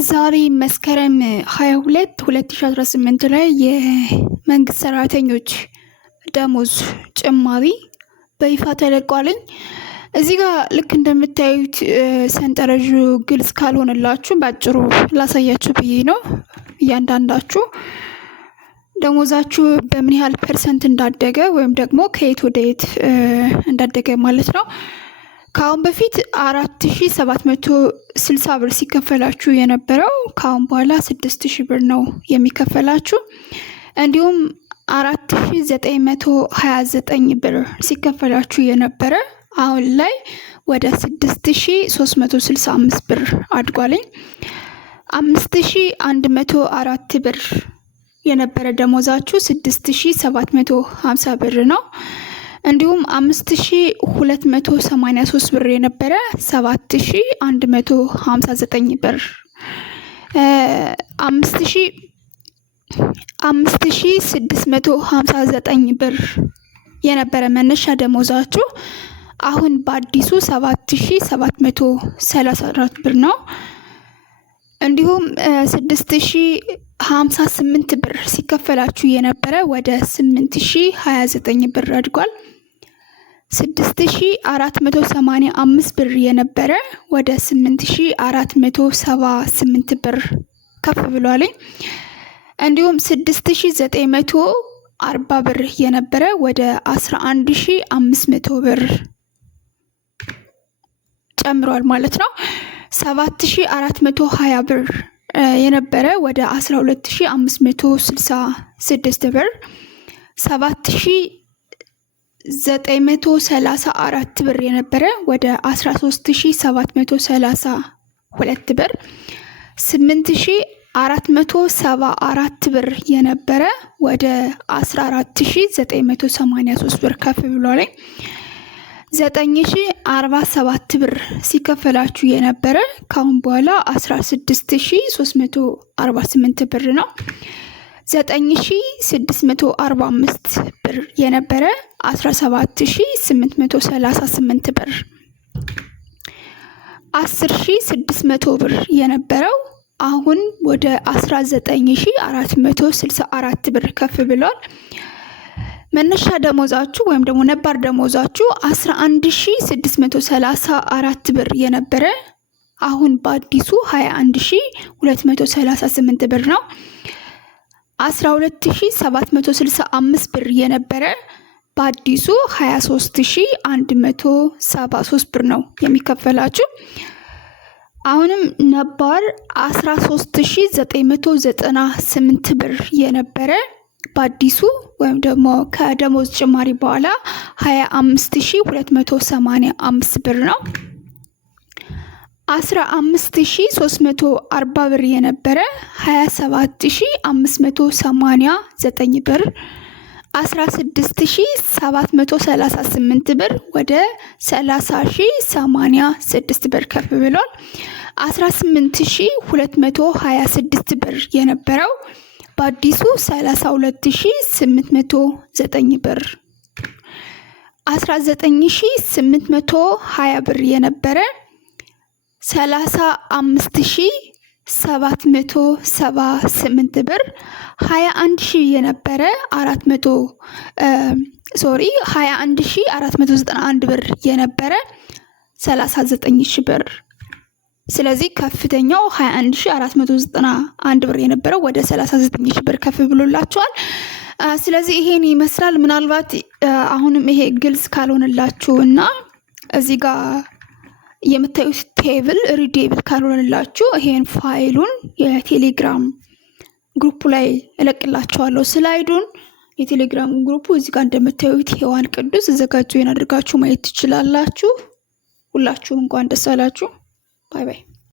ዛሬ መስከረም 22 2018 ላይ የመንግስት ሰራተኞች ደሞዝ ጭማሪ በይፋ ተለቋልኝ። እዚህ ጋር ልክ እንደምታዩት ሰንጠረዡ ግልጽ ካልሆነላችሁ ባጭሩ ላሳያችሁ ብዬ ነው። እያንዳንዳችሁ ደሞዛችሁ በምን ያህል ፐርሰንት እንዳደገ ወይም ደግሞ ከየት ወደ የት እንዳደገ ማለት ነው። ካሁን በፊት 4760 ብር ሲከፈላችሁ የነበረው ካሁን በኋላ 6000 ብር ነው የሚከፈላችሁ። እንዲሁም 4929 ብር ሲከፈላችሁ የነበረ አሁን ላይ ወደ 6365 ብር አድጓልኝ። 5104 ብር የነበረ ደሞዛችሁ 6750 ብር ነው። እንዲሁም 5283 ብር የነበረ 7159 ብር 5659 ብር የነበረ መነሻ ደሞዛችሁ አሁን በአዲሱ 7734 ብር ነው። እንዲሁም 6058 ብር ሲከፈላችሁ የነበረ ወደ 8029 ብር አድጓል። 6485 ብር የነበረ ወደ 8478 ብር ከፍ ብሏል። እንዲሁም 6940 ብር የነበረ ወደ 11500 ብር ጨምሯል ማለት ነው። 7420 ብር የነበረ ወደ 12566 ብር 7934 ብር የነበረ ወደ 13732 ብር 8474 ብር የነበረ ወደ 14983 ብር ከፍ ብሏል። 9047 ብር ሲከፈላችሁ የነበረ ካሁን በኋላ 16348 ብር ነው። 9645 ብር የነበረ 17838 ብር 10600 ብር የነበረው አሁን ወደ 19464 ብር ከፍ ብሏል። መነሻ ደሞዛችሁ ወይም ደግሞ ነባር ደሞዛችሁ 11634 ብር የነበረ አሁን በአዲሱ 21238 ብር ነው። 12765 ብር የነበረ በአዲሱ 23173 ብር ነው የሚከፈላችሁ። አሁንም ነባር 13998 ብር የነበረ በአዲሱ ወይም ደግሞ ከደሞዝ ጭማሪ በኋላ 25285 ብር ነው። 15340 ብር የነበረ 27589 ብር 16738 ብር ወደ 30086 ብር ከፍ ብሏል። 18226 ብር የነበረው በአዲሱ 32809 ብር 19820 ብር የነበረ 35778 ብር 21000 የነበረ 21491 ብር የነበረ 39000 ብር። ስለዚህ ከፍተኛው 21491 ብር የነበረው ወደ 39000 ብር ከፍ ብሎላችኋል። ስለዚህ ይሄን ይመስላል። ምናልባት አሁንም ይሄ ግልጽ ካልሆነላችሁና እዚህ ጋር የምታዩት ቴብል ሪዴብል ካልሆነላችሁ ይሄን ፋይሉን የቴሌግራም ግሩፕ ላይ እለቅላችኋለሁ። ስላይዱን የቴሌግራም ግሩፑ እዚህ ጋር እንደምታዩት ሔዋን ቅዱስ ዘጋጁን አድርጋችሁ ማየት ትችላላችሁ። ሁላችሁም እንኳን ደስ አላችሁ። ባይ ባይ።